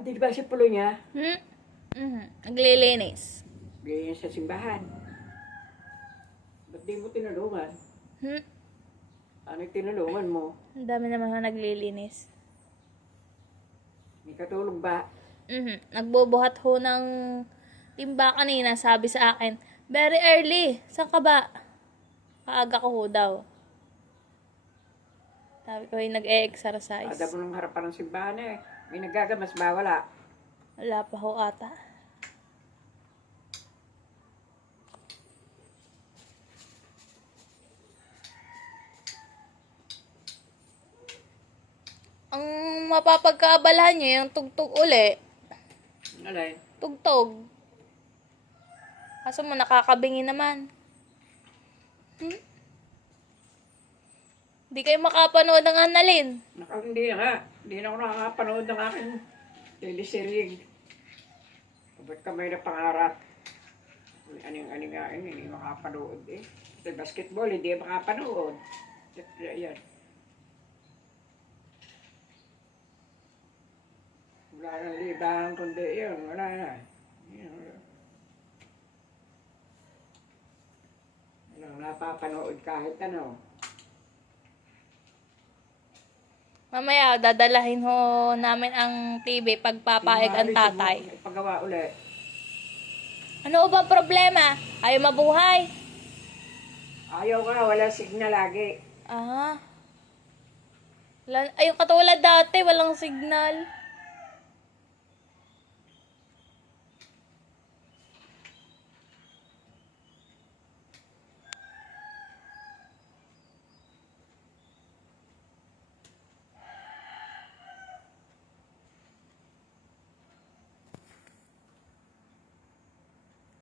Di ba si Pulo niya? Naglilinis. Ganyan sa simbahan. Ba't di mo tinulungan? Ano tinulungan mo? Ang dami naman ho naglilinis. May katulog ba? Nagbubuhat ho ng timba kanina, sabi sa akin, very early, saan ka ba? Kaaga ko ho daw. Sabi ko, nag-e-exercise. Ada mo nung harapan ng simbahan eh. May nagagamas ba? Wala. Wala pa ho ata. Ang mapapagkaabalahan nyo, yung tugtog uli. Alay. Tugtog. Kaso mo, nakakabingi naman. Hindi kayo makapanood ng Annalyn. Hindi na nga. Hindi na ako nakakapanood ng aking teleseryeng. Ba't ka may napangarap? Aning nga, hindi makapanood eh. Sa basketball, hindi makapanood. Yan. Wala nang libangan kundi yun. Wala na. Walang napapanood kahit ano. Mamaya, dadalahin ho namin ang TV pag papayag ang tatay. Ipagawa ulit. Ano ba problema? Ayaw mabuhay? Ayaw ka, wala signal lagi. Ayun katulad dati, walang signal.